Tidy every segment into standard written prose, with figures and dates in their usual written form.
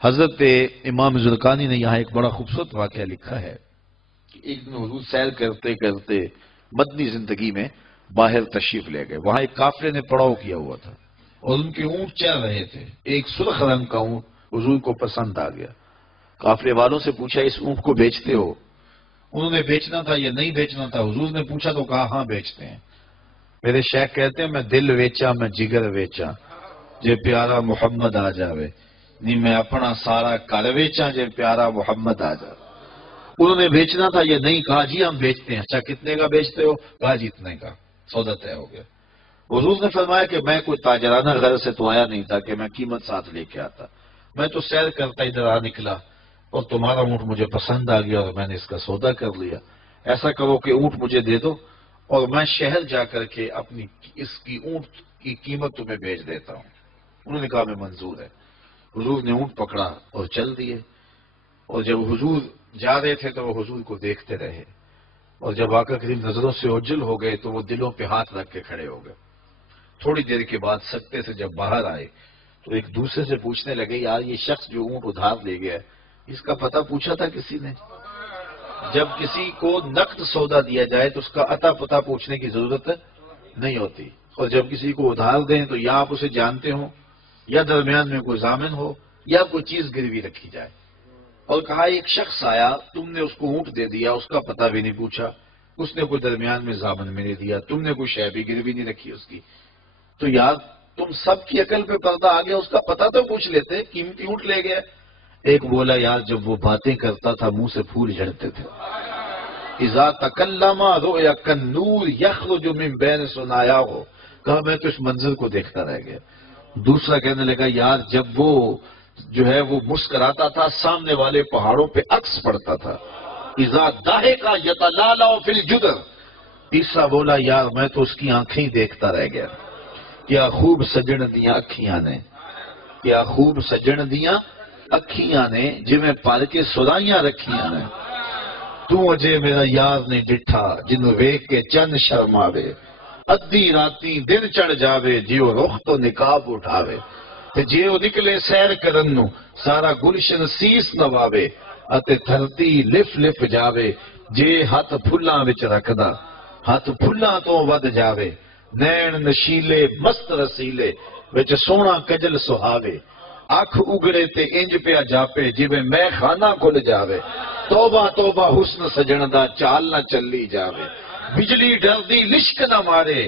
حضرت امام زرقانی نے یہاں ایک بڑا خوبصورت واقعہ لکھا ہے کہ ایک دن حضور سیر کرتے کرتے مدنی زندگی میں باہر تشریف لے گئے. وہاں ایک قافلے نے پڑاؤ کیا ہوا تھا اور ان کے اونٹ چل رہے تھے. ایک سرخ رنگ کا اونٹ حضور کو پسند آ گیا. قافلے والوں سے پوچھا اس اونٹ کو بیچتے ہو؟ انہوں نے بیچنا تھا یا نہیں بیچنا تھا. حضور نے پوچھا تو کہا ہاں بیچتے ہیں. میرے شیخ کہتے ہیں میں دل ویچا میں جگر ویچا جے پیارا محمد آ جاوے نہیں میں اپنا سارا کر ویچا جے پیارا محمد آ جاوے. انہوں نے بیچنا تھا یا نہیں؟ کہا جی ہم بیچتے ہیں. اچھا کتنے کا بیچتے ہو؟ کہا جی اتنے کا. سودا طے ہو گیا. حضور نے فرمایا کہ میں کوئی تاجرانہ غرض سے تو آیا نہیں تھا کہ میں قیمت ساتھ لے کے آتا. میں تو سیر کرتا ادھر آ نکلا اور تمہارا اونٹ مجھے پسند آ گیا اور میں نے اس کا سودا کر لیا. ایسا کرو کہ اونٹ مجھے دے دو اور میں شہر جا کر کے اپنی اس کی اونٹ کی قیمت تمہیں بیچ دیتا ہوں. انہوں نے کہا میں منظور ہے. حضور نے اونٹ پکڑا اور چل دیے. اور جب حضور جا رہے تھے تو وہ حضور کو دیکھتے رہے اور جب آقا کریم نظروں سے اوجھل ہو گئے تو وہ دلوں پہ ہاتھ رکھ کے کھڑے ہو گئے. تھوڑی دیر کے بعد سکتے سے جب باہر آئے تو ایک دوسرے سے پوچھنے لگے یار یہ شخص جو اونٹ ادھار لے گیا اس کا پتہ پوچھا تھا کسی نے؟ جب کسی کو نقد سودا دیا جائے تو اس کا عطا پتہ پوچھنے کی ضرورت نہیں ہوتی. اور جب کسی کو ادھار دیں تو یا آپ اسے جانتے ہو یا درمیان میں کوئی ضامن ہو یا کوئی چیز گروی رکھی جائے. اور کہا ایک شخص آیا تم نے اس کو اونٹ دے دیا اس کا پتہ بھی نہیں پوچھا. اس نے کوئی درمیان میں ضامن میں نہیں دیا. تم نے کوئی شے بھی گروی نہیں رکھی اس کی. تو یار تم سب کی عقل پہ پردہ آ گیا. اس کا پتہ تو پوچھ لیتے. قیمتی اونٹ لے گیا. ایک بولا یار جب وہ باتیں کرتا تھا منہ سے پھول جھڑتے تھے. اذا تکلم رؤیا کالنور یخرج من بین ثنایاہ. کہا میں تو اس منظر کو دیکھتا رہ گیا. دوسرا کہنے لگا یار جب وہ جو ہے وہ مسکراتا تھا سامنے والے پہاڑوں پہ عکس پڑتا تھا. اذا ضحک یتلالع فی الجدر. تیسرا بولا یار میں تو اس کی آنکھیں ہی دیکھتا رہ گیا. کیا خوب سجن دیاں اکھیاں نے, کیا خوب سجن دیاں اکھیاں نے جویں پال کے سرائیاں رکھیاں نے. تو اجے میرا یار نہیں ڈٹھا جنوں ویکھ کے چند شرماوے. ادھی راتی دن چڑھ جاوے جیو رخ تو نقاب اٹھاوے. تے جیو نکلے سیر کرن نو سارا گلشن سیس نواوے. اتے دھرتی لف لف جاوے جے ہاتھ پھلاں وچ رکھدا. ہاتھ پھلاں تو ود جاوے. نین نشیلے مست رسیلے وچ سونا کجل سہاوے. اکھ اگڑے تے انج پیا جاپے جویں میں خانہ کھل جاوے. توبہ توبہ حسن سجن دا چال نہ چلی جاوے. بجلی ڈردی لشک نہ مارے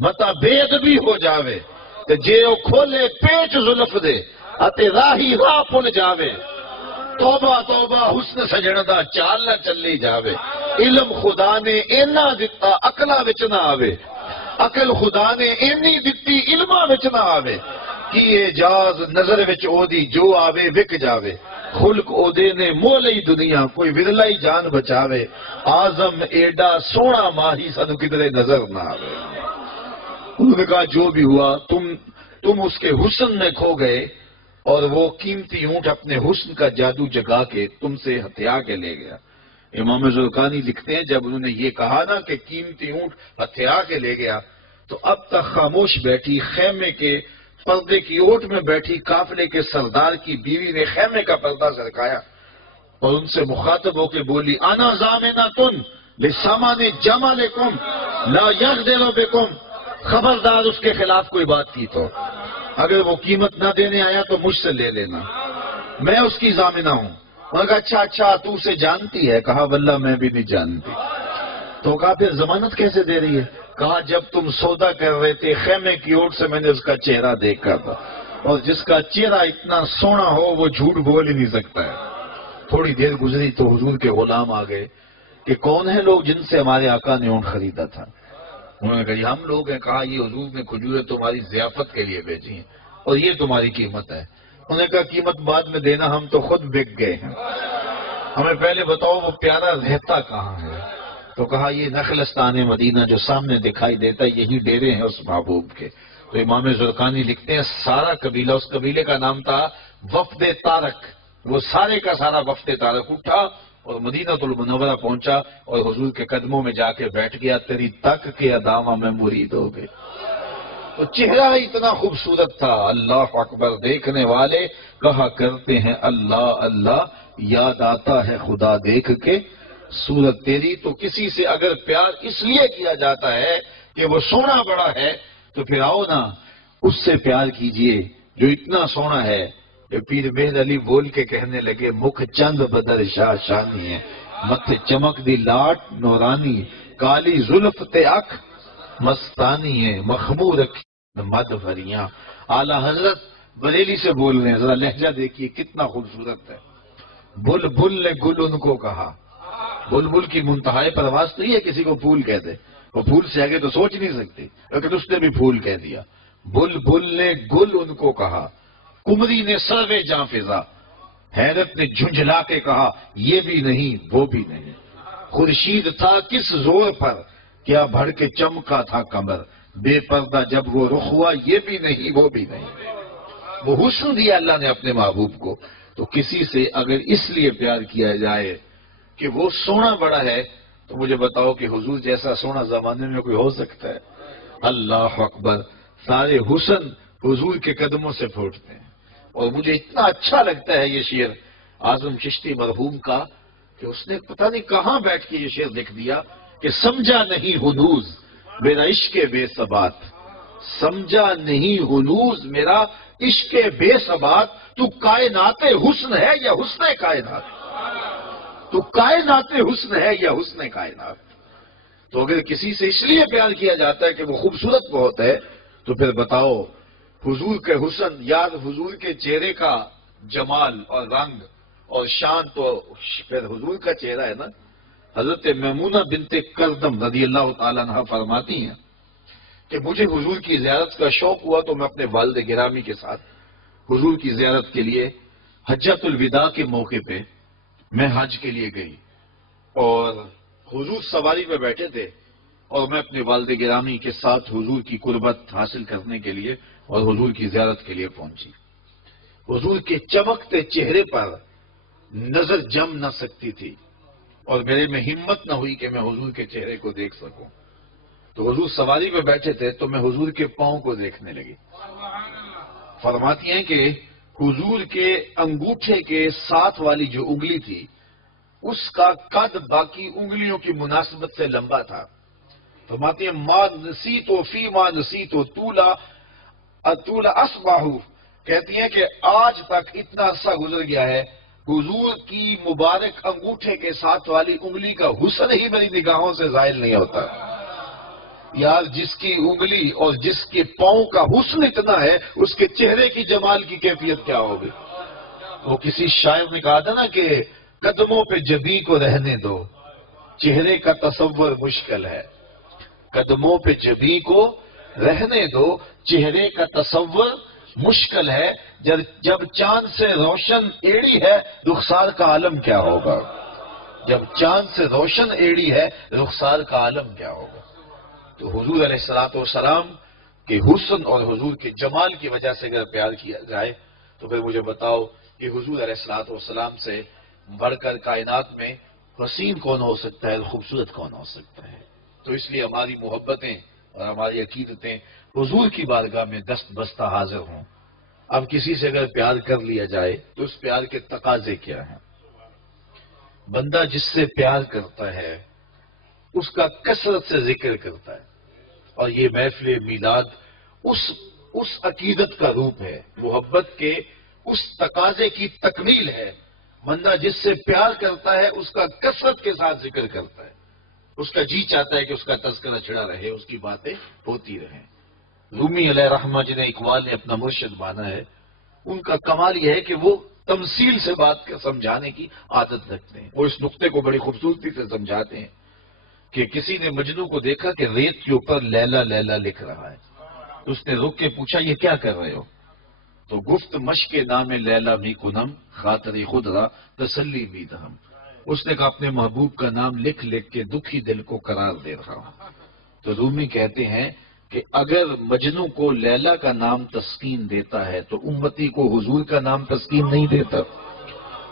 متا بید بھی ہو جاوے. تے جے او کھولے پیچ زلف دے اتے راہی راہ پن جاوے. توبہ توبہ حسن سجن دا چال نہ چلی جاوے. علم خدا نے اینا دتا عقلاں وچ نہ آوے. عقل خدا نے اینی دتی علماں وچ نہ آوے. کی اعجاز نظر وچ او دی جو آوے وک جاوے. خلق او دے نے مولئی دنیا کوئی ورلائی جان بچاوے. آزم ایڈا سونا ماہی سانو کدھرے نظر نہ آوے. انہوں نے کہا جو بھی ہوا تم اس کے حسن میں کھو گئے اور وہ قیمتی اونٹ اپنے حسن کا جادو جگا کے تم سے ہتھیا کے لے گیا. امام زرقانی لکھتے ہیں جب انہوں نے یہ کہا نا کہ قیمتی اونٹ ہتھیا کے لے گیا تو اب تک خاموش بیٹھی خیمے کے پردے کی اوٹ میں بیٹھی قافلے کے سردار کی بیوی نے خیمے کا پردہ سرکایا اور ان سے مخاطب ہو کے بولی انا ضامنۃ لسامان جمالکم لا یغدر بکم. خبردار اس کے خلاف کوئی بات کی تو اگر وہ قیمت نہ دینے آیا تو مجھ سے لے لینا, میں اس کی ضامنہ ہوں. انہوں نے کہا اچھا تو اسے جانتی ہے؟ کہا واللہ میں بھی نہیں جانتی. تو کہا پھر ضمانت کیسے دے رہی ہے؟ کہا جب تم سودا کر رہے تھے خیمے کی اوٹ سے میں نے اس کا چہرہ دیکھا تھا اور جس کا چہرہ اتنا سونا ہو وہ جھوٹ بول ہی نہیں سکتا ہے. تھوڑی دیر گزری تو حضور کے غلام آ گئے کہ کون ہیں لوگ جن سے ہمارے آقا نے اونٹ خریدا تھا. انہوں نے کہا یہ ہم لوگ ہیں. کہا یہ حضور نے کھجوریں تمہاری ضیافت کے لیے بھیجی ہیں اور یہ تمہاری قیمت ہے. انہوں نے کہا قیمت بعد میں دینا ہم تو خود بک گئے ہیں, ہمیں پہلے بتاؤ وہ پیارا رہتا کہاں ہے. تو کہا یہ نخلستان مدینہ جو سامنے دکھائی دیتا ہے یہی ڈیرے ہیں اس محبوب کے. تو امام زرقانی لکھتے ہیں سارا قبیلہ, اس قبیلے کا نام تھا وفد طارق, وہ سارے کا سارا وفد طارق اٹھا اور مدینہ المنورہ پہنچا اور حضور کے قدموں میں جا کے بیٹھ گیا. تیری تک کے ادامہ میں مرید ہو گئے. تو چہرہ اتنا خوبصورت تھا، اللہ اکبر، دیکھنے والے کہا کرتے ہیں اللہ اللہ، یاد آتا ہے خدا دیکھ کے صورت تیری۔ تو کسی سے اگر پیار اس لیے کیا جاتا ہے کہ وہ سونا بڑا ہے، تو پھر آؤ نا اس سے پیار کیجئے جو اتنا سونا ہے کہ پیر مہر علی بول کے کہنے لگے، مکھ چند بدر شاہ شانی ہے، متھے چمک دی لاٹ نورانی، کالی زلف تے اکھ مستانی ہے، مخمور مد بھریاں۔ اعلیٰ حضرت بریلی سے بول رہے ہیں، ذرا لہجہ دیکھیے کتنا خوبصورت ہے۔ بل بل نے گل ان کو کہا، بلبل کی منتہائی پرواز تو یہ کسی کو پھول کہتے، وہ پھول سے آگے تو سوچ نہیں سکتے، لیکن اس نے بھی پھول کہہ دیا۔ بلبل نے گل ان کو کہا، کمری نے سروے جاں فضا، حیرت نے جھنجھلا کے کہا یہ بھی نہیں وہ بھی نہیں، خورشید تھا کس زور پر، کیا بڑھ کے چمکا تھا کمر، بے پردہ جب وہ رخ ہوا یہ بھی نہیں وہ بھی نہیں۔ وہ حسن دیا اللہ نے اپنے محبوب کو۔ تو کسی سے اگر اس لیے پیار کیا جائے کہ وہ سونا بڑا ہے، تو مجھے بتاؤ کہ حضور جیسا سونا زمانے میں کوئی ہو سکتا ہے؟ اللہ اکبر، سارے حسن حضور کے قدموں سے پھوٹتے ہیں۔ اور مجھے اتنا اچھا لگتا ہے یہ شعر اعظم چشتی مرحوم کا کہ اس نے پتہ نہیں کہاں بیٹھ کے یہ شعر لکھ دیا کہ سمجھا نہیں ہنوز میرا عشق بے ثبات، سمجھا نہیں ہنوز میرا عشق بے ثبات، تو کائنات حسن ہے یا حسن کائنات، تو کائنات حسن ہے یا حسن کائنات۔ تو اگر کسی سے اس لیے پیار کیا جاتا ہے کہ وہ خوبصورت بہت ہے، تو پھر بتاؤ حضور کے حسن، یاد حضور کے چہرے کا جمال اور رنگ اور شان تو پھر حضور کا چہرہ ہے نا۔ حضرت میمونہ بنت کردم رضی اللہ تعالیٰ عنہ فرماتی ہیں کہ مجھے حضور کی زیارت کا شوق ہوا تو میں اپنے والد گرامی کے ساتھ حضور کی زیارت کے لیے حجۃ الوداع کے موقع پہ میں حج کے لیے گئی، اور حضور سواری پہ بیٹھے تھے اور میں اپنے والد گرامی کے ساتھ حضور کی قربت حاصل کرنے کے لیے اور حضور کی زیارت کے لیے پہنچی۔ حضور کے چمکتے چہرے پر نظر جم نہ سکتی تھی اور میرے میں ہمت نہ ہوئی کہ میں حضور کے چہرے کو دیکھ سکوں۔ تو حضور سواری پہ بیٹھے تھے تو میں حضور کے پاؤں کو دیکھنے لگی۔ فرماتی ہیں کہ حضور کے انگوٹھے کے ساتھ والی جو انگلی تھی اس کا قد باقی انگلیوں کی مناسبت سے لمبا تھا۔ فرماتی ہیں ما نسیت فی ما نسیت طولا اصباح، کہتی ہیں کہ آج تک اتنا عرصہ گزر گیا ہے، حضور کی مبارک انگوٹھے کے ساتھ والی انگلی کا حسن ہی میری نگاہوں سے زائل نہیں ہوتا۔ یار جس کی انگلی اور جس کے پاؤں کا حسن اتنا ہے، اس کے چہرے کی جمال کی کیفیت کیا ہوگی؟ وہ کسی شاعر نے کہا تھا نا کہ قدموں پہ جبیں کو رہنے دو، چہرے کا تصور مشکل ہے۔ قدموں پہ جبیں کو رہنے دو، چہرے کا تصور مشکل ہے، جب چاند سے روشن ایڑی ہے رخسار کا عالم کیا ہوگا؟ جب چاند سے روشن ایڑی ہے رخسار کا عالم کیا ہوگا؟ تو حضور علیہ السلام کے حسن اور حضور کے جمال کی وجہ سے اگر پیار کیا جائے تو پھر مجھے بتاؤ کہ حضور علیہ السلام سے بڑھ کر کائنات میں حسین کون ہو سکتا ہے، خوبصورت کون ہو سکتا ہے؟ تو اس لیے ہماری محبتیں اور ہماری عقیدتیں حضور کی بارگاہ میں دست بستہ حاضر ہوں۔ اب کسی سے اگر پیار کر لیا جائے تو اس پیار کے تقاضے کیا ہیں؟ بندہ جس سے پیار کرتا ہے اس کا کثرت سے ذکر کرتا ہے، اور یہ محفل میلاد اس عقیدت کا روپ ہے، محبت کے اس تقاضے کی تکمیل ہے۔ بندہ جس سے پیار کرتا ہے اس کا کثرت کے ساتھ ذکر کرتا ہے، اس کا جی چاہتا ہے کہ اس کا تذکرہ چھڑا رہے، اس کی باتیں ہوتی رہیں۔ رومی علیہ رحمہ جنہیں اقبال نے اپنا مرشد مانا ہے، ان کا کمال یہ ہے کہ وہ تمثیل سے بات سمجھانے کی عادت رکھتے ہیں۔ وہ اس نقطے کو بڑی خوبصورتی سے سمجھاتے ہیں کہ کسی نے مجنو کو دیکھا کہ ریت کے اوپر لیلا لیلا لکھ رہا ہے، اس نے رک کے پوچھا یہ کیا کر رہے ہو؟ تو گفت مشق نام لیلا می کنم خاطری خود را تسلی می دہم، اس نے کہا اپنے محبوب کا نام لکھ لکھ کے دکھی دل کو قرار دے رہا ہوں۔ تو رومی کہتے ہیں کہ اگر مجنو کو لیلا کا نام تسکین دیتا ہے تو امتی کو حضور کا نام تسکین نہیں دیتا۔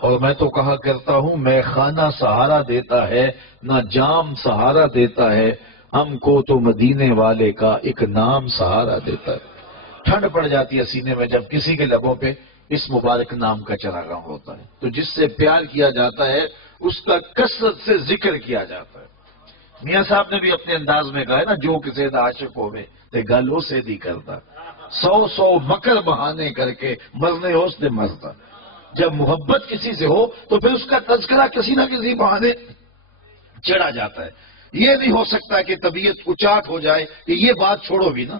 اور میں تو کہا کرتا ہوں میں خانہ سہارا دیتا ہے نہ جام سہارا دیتا ہے، ہم کو تو مدینے والے کا ایک نام سہارا دیتا ہے۔ ٹھنڈ پڑ جاتی ہے سینے میں جب کسی کے لبوں پہ اس مبارک نام کا چراغاں ہوتا ہے، تو جس سے پیار کیا جاتا ہے اس کا کثرت سے ذکر کیا جاتا ہے۔ میاں صاحب نے بھی اپنے انداز میں کہا ہے نا، جو کسی دا عاشق ہوئے تے گلوں سے دی کرتا، 100 مکر بہانے کر کے مرنے ہو اس نے مرتا۔ جب محبت کسی سے ہو تو پھر اس کا تذکرہ کسی نہ کسی بہانے چڑھا جاتا ہے۔ یہ نہیں ہو سکتا کہ طبیعت اچاٹ ہو جائے کہ یہ بات چھوڑو بھی نا۔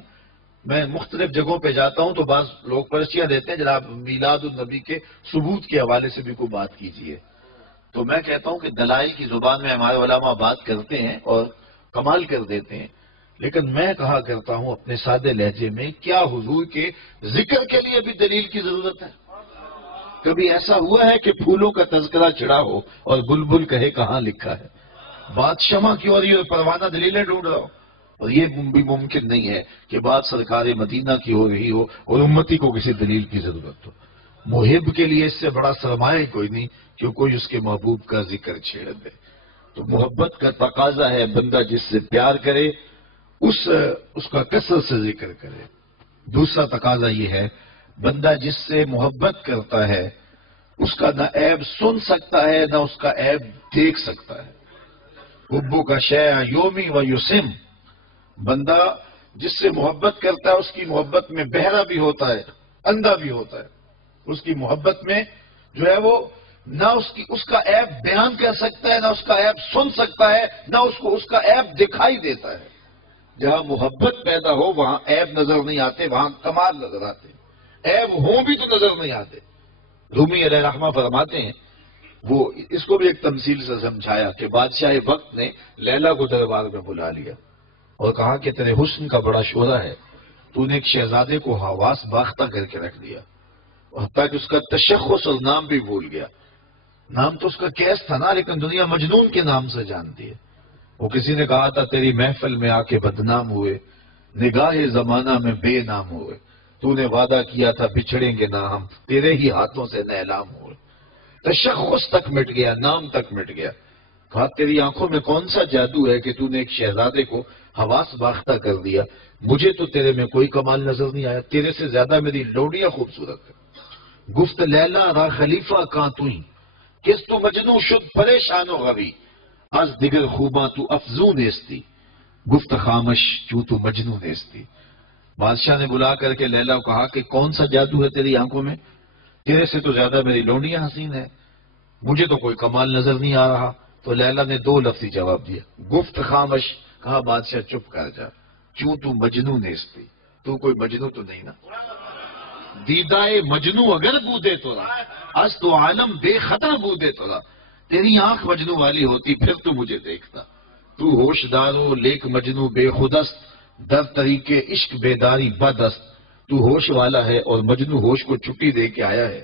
میں مختلف جگہوں پہ جاتا ہوں تو بعض لوگ پرچیاں دیتے ہیں جناب میلاد النبی کے ثبوت کے حوالے سے بھی کوئی بات کیجیے، تو میں کہتا ہوں کہ دلائل کی زبان میں ہمارے علماء بات کرتے ہیں اور کمال کر دیتے ہیں، لیکن میں کہا کرتا ہوں اپنے سادے لہجے میں، کیا حضور کے ذکر کے لیے بھی دلیل کی ضرورت ہے؟ کبھی ایسا ہوا ہے کہ پھولوں کا تذکرہ چڑھا ہو اور بلبل کہے کہاں لکھا ہے؟ بات شمع کی ہو رہی ہے اور پروانہ دلیلیں ڈھونڈ رہا ہو، اور یہ بھی ممکن نہیں ہے کہ بات سرکار مدینہ کی ہو رہی ہو اور امتی کو کسی دلیل کی ضرورت ہو۔ محب کے لیے اس سے بڑا سرمایہ کوئی نہیں کہ کوئی اس کے محبوب کا ذکر چھیڑ دے۔ تو محبت کا تقاضا ہے بندہ جس سے پیار کرے اس کا کثرت سے ذکر کرے۔ دوسرا تقاضا یہ ہے بندہ جس سے محبت کرتا ہے اس کا نہ عیب سن سکتا ہے نہ اس کا عیب دیکھ سکتا ہے۔ حبو کا شیع یومی و یسم، بندہ جس سے محبت کرتا ہے اس کی محبت میں بہرا بھی ہوتا ہے، اندھا بھی ہوتا ہے۔ اس کی محبت میں جو ہے وہ نہ اس کا عیب بیان کر سکتا ہے، نہ اس کا عیب سن سکتا ہے، نہ اس کا عیب دکھائی دیتا ہے۔ جہاں محبت پیدا ہو وہاں عیب نظر نہیں آتے، وہاں کمال نظر آتے، عیب ہوں بھی تو نظر نہیں آتے۔ رومی علیہ رحمہ فرماتے ہیں، وہ اس کو بھی ایک تمثیل سے سمجھایا کہ بادشاہ وقت نے لیلا کو دربار میں بلا لیا اور کہا کہ تیرے حسن کا بڑا شعلہ ہے، تو نے ایک شہزادے کو حواس باختہ کر کے رکھ دیا، اور حتیٰ کہ اس کا تشخص اور نام بھی بھول گیا۔ نام تو اس کا کیس تھا نا، لیکن دنیا مجنون کے نام سے جانتی ہے۔ وہ کسی نے کہا تھا تیری محفل میں آ کے بدنام ہوئے، نگاہ زمانہ میں بے نام ہوئے، تو نے وعدہ کیا تھا بچھڑیں گے نہ ہم، تیرے ہی ہاتھوں سے نیلام ہوئے۔ تشخص تک مٹ گیا، نام تک مٹ گیا۔ کہا تیری آنکھوں میں کون سا جادو ہے کہ تو نے ایک شہزادے کو حواس باختہ کر دیا؟ مجھے تو تیرے میں کوئی کمال نظر نہیں آیا، تیرے سے زیادہ میری لوڈیاں خوبصورت ہے۔ گفت لیلا را خلیفہ کاں توئی، کس تو مجنو شد پریشان و غوی، از دیگر خوباں تو افزون نیستی، گفت خامش چوں تو مجنو نیستی۔ بادشاہ نے بلا کر کے لیلا کو کہا کہ کون سا جادو ہے تیری آنکھوں میں؟ تیرے سے تو زیادہ میری لونڈیاں حسین ہے، مجھے تو کوئی کمال نظر نہیں آ رہا۔ تو لیلا نے 2 لفظی جواب دیا، گفت خامش، کہا بادشاہ چپ کر جا، چوں تو مجنو نیستی، تو کوئی مجنو تو نہیں نا۔ دیدائے مجنو اگر بودے تولا، از تو عالم بے خطر بودے تولا، تیری آنکھ مجنو والی ہوتی پھر تو مجھے دیکھتا۔ تو ہوشدارو لیک مجنو بے خودست، در طریقے عشق بیداری بدست، تو ہوش والا ہے اور مجنو ہوش کو چھٹی دے کے آیا ہے،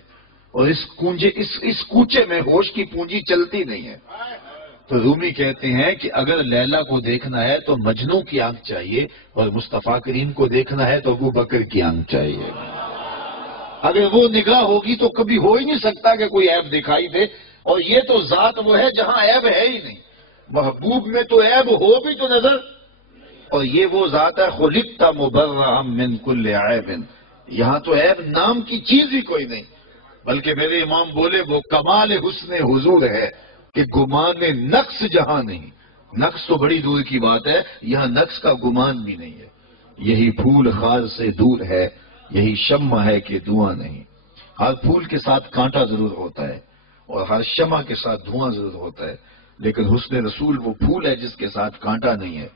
اور اس کوچے میں ہوش کی پونجی چلتی نہیں ہے۔ تو رومی کہتے ہیں کہ اگر لیلا کو دیکھنا ہے تو مجنو کی آنکھ چاہیے، اور مصطفیٰ کریم کو دیکھنا ہے تو ابو بکر کی آنکھ چاہیے۔ اگر وہ نگاہ ہوگی تو کبھی ہو ہی نہیں سکتا کہ کوئی عیب دکھائی دے، اور یہ تو ذات وہ ہے جہاں عیب ہے ہی نہیں۔ محبوب میں تو عیب ہو بھی تو نظر، اور یہ وہ ذات ہے خلقت مبرئا من کل عیب، یہاں تو عیب نام کی چیز ہی کوئی نہیں، بلکہ میرے امام بولے وہ کمال حسن حضور ہے کہ گمان نقص جہاں نہیں۔ نقص تو بڑی دور کی بات ہے، یہاں نقص کا گمان بھی نہیں ہے۔ یہی پھول خار سے دور ہے، یہی شمع ہے کہ دھواں نہیں۔ ہر پھول کے ساتھ کانٹا ضرور ہوتا ہے اور ہر شمع کے ساتھ دھواں ضرور ہوتا ہے، لیکن حسن رسول وہ پھول ہے جس کے ساتھ کانٹا نہیں ہے،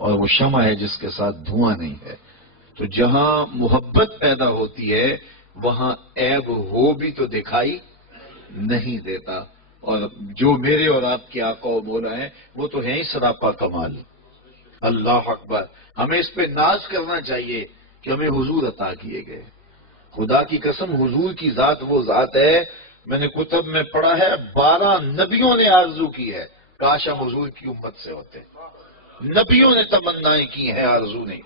اور وہ شمع ہے جس کے ساتھ دھواں نہیں ہے۔ تو جہاں محبت پیدا ہوتی ہے وہاں عیب ہو بھی تو دکھائی نہیں دیتا، اور جو میرے اور آپ کے آقا و مولا ہیں وہ تو ہیں ہی سراپا کمال۔ اللہ اکبر، ہمیں اس پہ ناز کرنا چاہیے کہ ہمیں حضور عطا کیے گئے۔ خدا کی قسم حضور کی ذات وہ ذات ہے، میں نے کتب میں پڑھا ہے 12 نبیوں نے آرزو کی ہے کاش ہم حضور کی امت سے ہوتے، نبیوں نے تمنائیں کی ہیں، آرزو نہیں۔